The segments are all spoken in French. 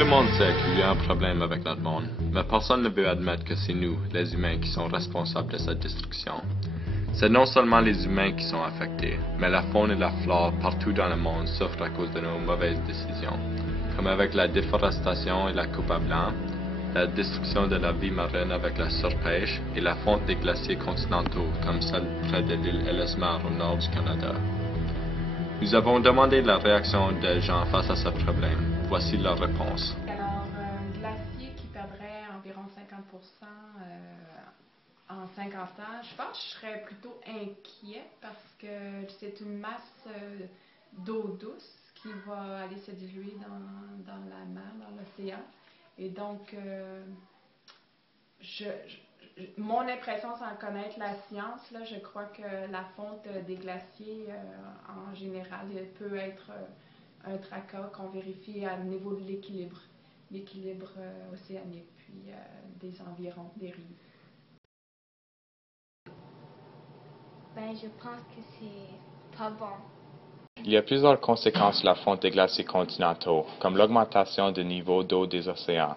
le monde sait qu'il y a un problème avec notre monde, mais personne ne veut admettre que c'est nous, les humains, qui sont responsables de cette destruction. C'est non seulement les humains qui sont affectés, mais la faune et la flore partout dans le monde souffrent à cause de nos mauvaises décisions, comme avec la déforestation et la coupe à blanc, la destruction de la vie marine avec la surpêche et la fonte des glaciers continentaux, comme celle près de l'île Ellesmere au nord du Canada. Nous avons demandé la réaction des gens face à ce problème. Voici leur réponse. Alors, un glacier qui perdrait environ 50% en 50 ans, je pense que je serais plutôt inquiet parce que c'est une masse d'eau douce qui va aller se diluer dans la mer, dans l'océan. Et donc, mon impression sans connaître la science, là, je crois que la fonte des glaciers, en général, peut être un tracas qu'on vérifie à niveau de l'équilibre océanique, puis des environs, des rives. Ben, je pense que c'est pas bon. Il y a plusieurs conséquences de la fonte des glaciers continentaux, comme l'augmentation du niveau d'eau des océans.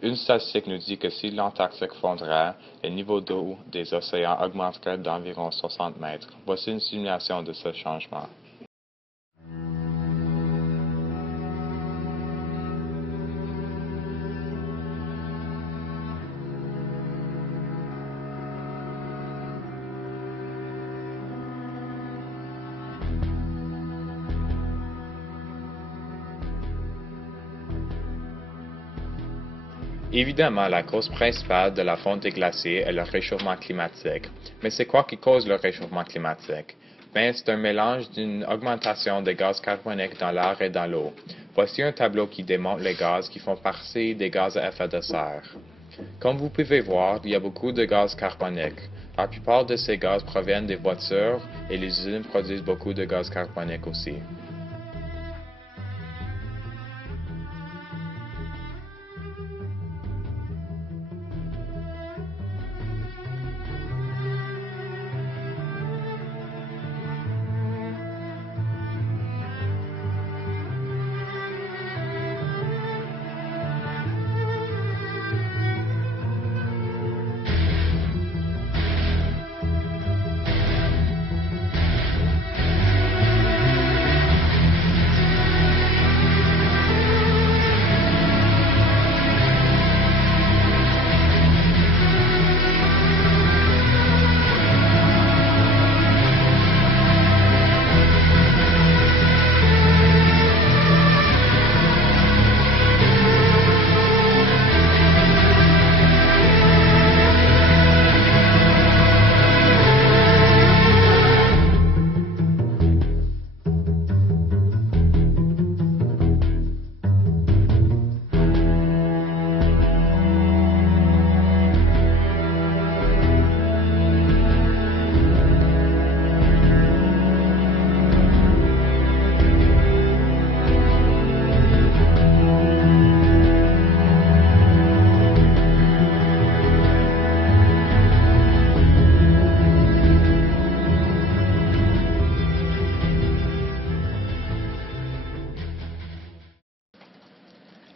Une statistique nous dit que si l'Antarctique fondrait, le niveau d'eau des océans augmenterait d'environ 60 mètres. Voici une simulation de ce changement. Évidemment, la cause principale de la fonte des glaciers est le réchauffement climatique. Mais c'est quoi qui cause le réchauffement climatique? Bien, c'est un mélange d'une augmentation des gaz carboniques dans l'air et dans l'eau. Voici un tableau qui démontre les gaz qui font partie des gaz à effet de serre. Comme vous pouvez voir, il y a beaucoup de gaz carboniques. La plupart de ces gaz proviennent des voitures et les usines produisent beaucoup de gaz carbonique aussi.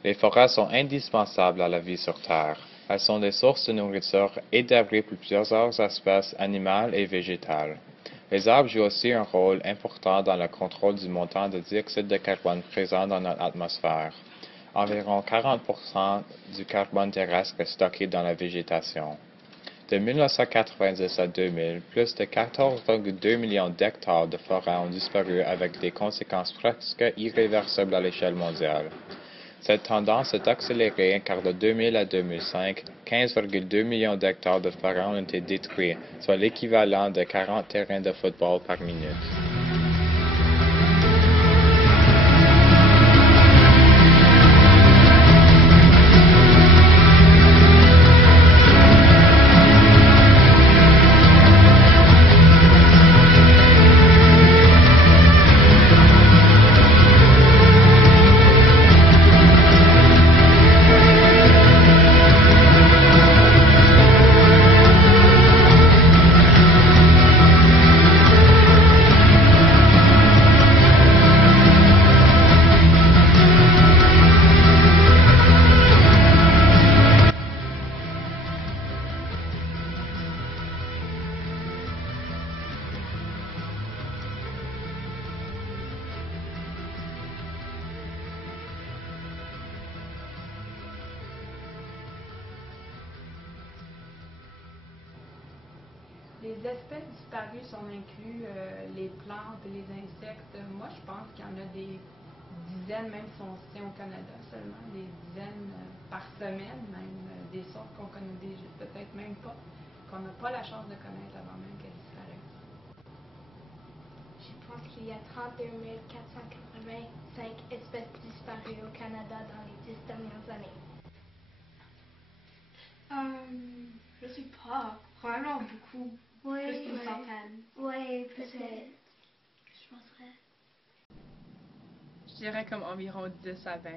Les forêts sont indispensables à la vie sur Terre. Elles sont des sources de nourriture et d'abri pour plusieurs espèces animales et végétales. Les arbres jouent aussi un rôle important dans le contrôle du montant de dioxyde de carbone présent dans notre atmosphère. Environ 40% du carbone terrestre est stocké dans la végétation. De 1990 à 2000, plus de 14,2 millions d'hectares de forêts ont disparu avec des conséquences presque irréversibles à l'échelle mondiale. Cette tendance est accélérée car de 2000 à 2005, 15,2 millions d'hectares de forêts ont été détruits, soit l'équivalent de 40 terrains de football par minute. les espèces disparues sont inclus les plantes et les insectes. Moi, je pense qu'il y en a des dizaines, même si on se tient au Canada seulement, des dizaines par semaine, même des sortes qu'on connaît peut-être même pas, qu'on n'a pas la chance de connaître avant même qu'elles disparaissent. Je pense qu'il y a 32 485 espèces disparues au Canada dans les 10 dernières années. Je sais pas. Probablement beaucoup. Oui, Plus qu'une centaine. Oui, peut-être. Je penserais. Je dirais comme environ 10 à 20.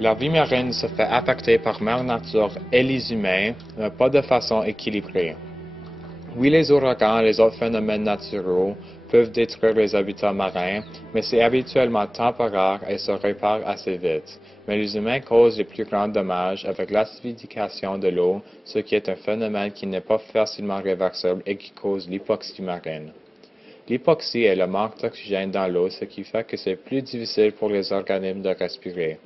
La vie marine se fait affecter par Mère Nature et les humains, mais pas de façon équilibrée. Oui, les ouragans et les autres phénomènes naturels peuvent détruire les habitats marins, mais c'est habituellement temporaire et se répare assez vite. Mais les humains causent les plus grands dommages avec l'acidification de l'eau, ce qui est un phénomène qui n'est pas facilement réversible et qui cause l'hypoxie marine. L'hypoxie est le manque d'oxygène dans l'eau, ce qui fait que c'est plus difficile pour les organismes de respirer.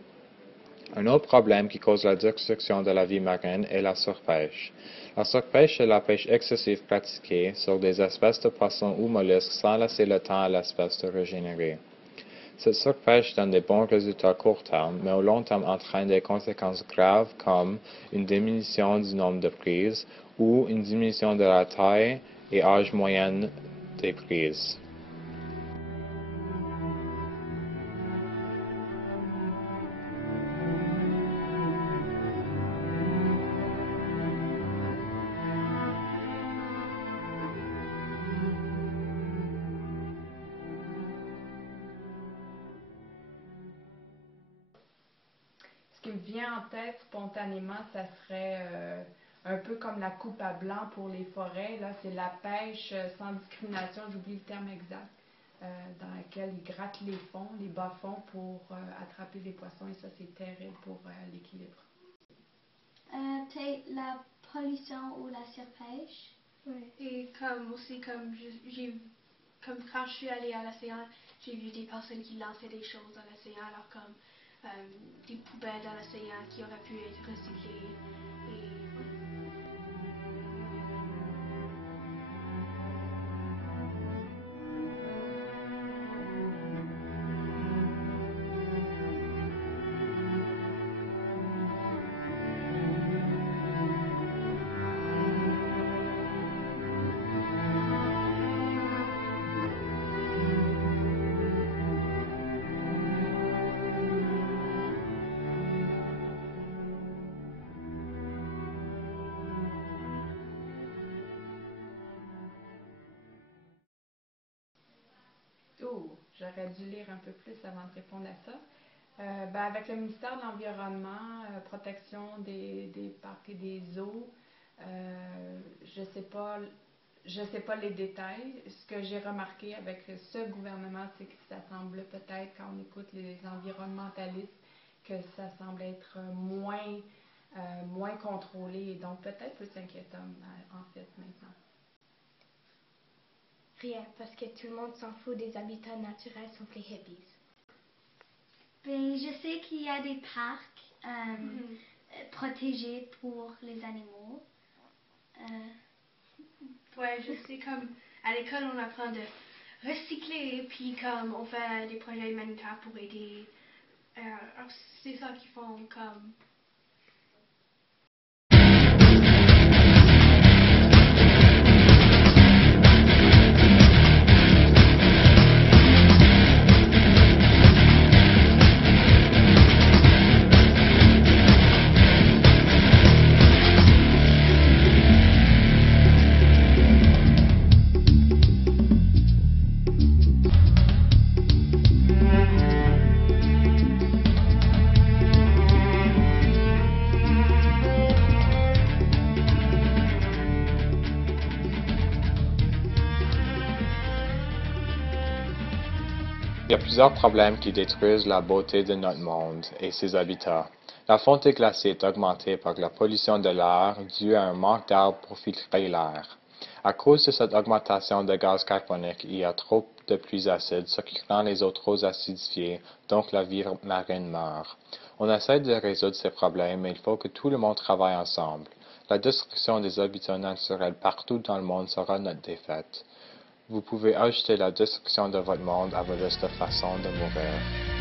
Un autre problème qui cause la destruction de la vie marine est la surpêche. La surpêche est la pêche excessive pratiquée sur des espèces de poissons ou mollusques sans laisser le temps à l'espèce de régénérer. Cette surpêche donne des bons résultats à court terme, mais au long terme entraîne des conséquences graves comme une diminution du nombre de prises ou une diminution de la taille et âge moyenne des prises. Ce qui me vient en tête spontanément, ça serait un peu comme la coupe à blanc pour les forêts. Là, c'est la pêche sans discrimination, j'oublie le terme exact, dans laquelle ils grattent les fonds, les bas-fonds pour attraper les poissons, et ça, c'est terrible pour l'équilibre. Peut-être la pollution ou la surpêche. Oui. Et comme aussi, comme quand je suis allée à l'océan, j'ai vu des personnes qui lançaient des choses dans l'océan, alors comme des poubelles dans l'océan qui auraient pu être recyclées. Oh, j'aurais dû lire un peu plus avant de répondre à ça. Avec le ministère de l'Environnement, protection des parcs et des eaux, je sais pas les détails. Ce que j'ai remarqué avec ce gouvernement, c'est que ça semble peut-être, quand on écoute les environnementalistes, que ça semble être moins contrôlé et donc peut-être plus inquiétant en fait maintenant. Rien, parce que tout le monde s'en fout des habitats naturels sauf les hippies. Ben, je sais qu'il y a des parcs protégés pour les animaux. Ouais, je sais, comme à l'école, on apprend de recycler, puis comme on fait des projets humanitaires pour aider. Alors, c'est ça qu'ils font, comme Il y a plusieurs problèmes qui détruisent la beauté de notre monde et ses habitats. La fonte des glaciers est augmentée par la pollution de l'air due à un manque d'arbres pour filtrer l'air. À cause de cette augmentation de gaz carbonique, il y a trop de pluies acides, ce qui rend les eaux trop acidifiées, donc la vie marine meurt. On essaie de résoudre ces problèmes, mais il faut que tout le monde travaille ensemble. La destruction des habitats naturels partout dans le monde sera notre défaite. Vous pouvez ajouter la destruction de votre monde à vos listes de façons de mourir.